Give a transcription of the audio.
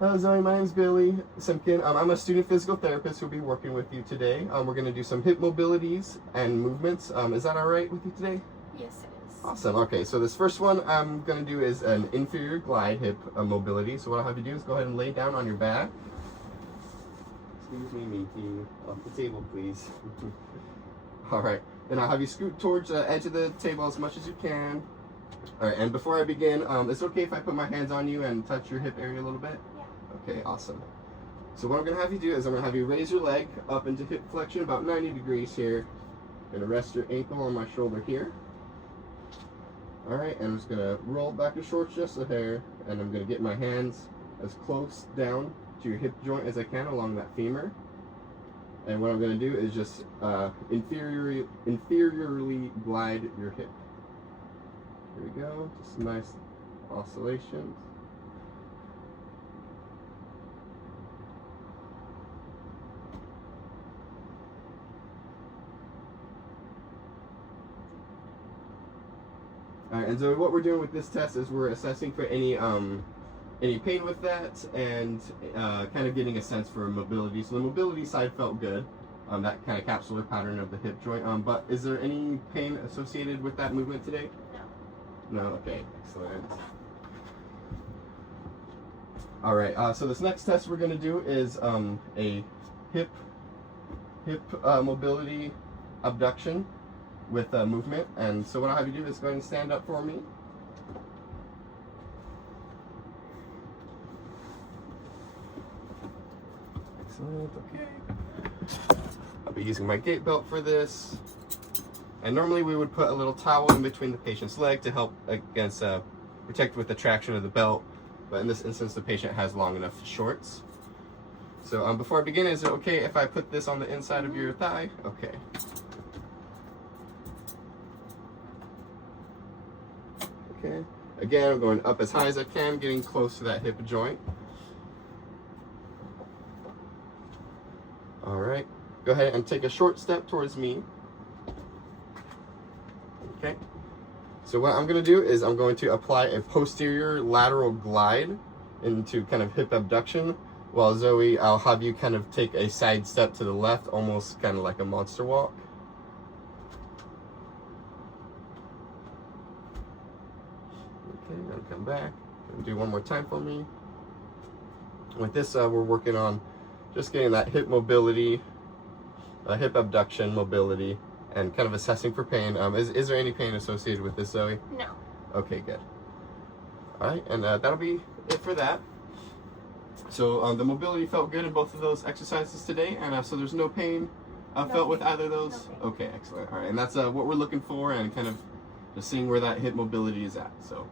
Hello Zoe, my name's Billy Simpkin. I'm a student physical therapist who'll be working with you today. We're going to do some hip mobilities and movements. Is that all right with you today? Yes, it is. Awesome. Okay, so this first one I'm going to do is an inferior glide hip mobility. So what I'll have you do is go ahead and lay down on your back. Excuse me, Minky. Off the table, please. All right. Then I'll have you scoot towards the edge of the table as much as you can. All right, and before I begin, it's okay if I put my hands on you and touch your hip area a little bit? Yeah. Okay, awesome. So what I'm going to have you do is I'm going to have you raise your leg up into hip flexion about 90 degrees here. Going to rest your ankle on my shoulder here. All right, and I'm just going to roll back your shorts just a hair, and I'm going to get my hands as close down to your hip joint as I can along that femur. And what I'm going to do is just inferiorly glide your hip. Here we go, just nice oscillations. All right, and so what we're doing with this test is we're assessing for any pain with that and kind of getting a sense for mobility. So the mobility side felt good, that kind of capsular pattern of the hip joint. But is there any pain associated with that movement today? No? Okay, excellent. All right, so this next test we're going to do is a hip mobility abduction with movement. And so what I'll have you do is go ahead and stand up for me. Excellent, okay. I'll be using my gait belt for this. And normally we would put a little towel in between the patient's leg to help against protect with the traction of the belt. But in this instance, the patient has long enough shorts. So before I begin, is it okay if I put this on the inside of your thigh? Okay. Okay. Again, I'm going up as high as I can, getting close to that hip joint. All right. Go ahead and take a short step towards me. Okay. So what I'm going to do is I'm going to apply a posterior lateral glide into kind of hip abduction, while Zoe, I'll have you kind of take a side step to the left, almost kind of like a monster walk. Okay, then come back and do one more time for me. With this, we're working on just getting that hip mobility, hip abduction mobility, and kind of assessing for pain. Is there any pain associated with this, Zoe? No. Okay, good. All right, and that'll be it for that. So the mobility felt good in both of those exercises today, and so there's no pain felt with either of those? No pain. Okay, excellent. All right, and that's what we're looking for, and kind of just seeing where that hip mobility is at. So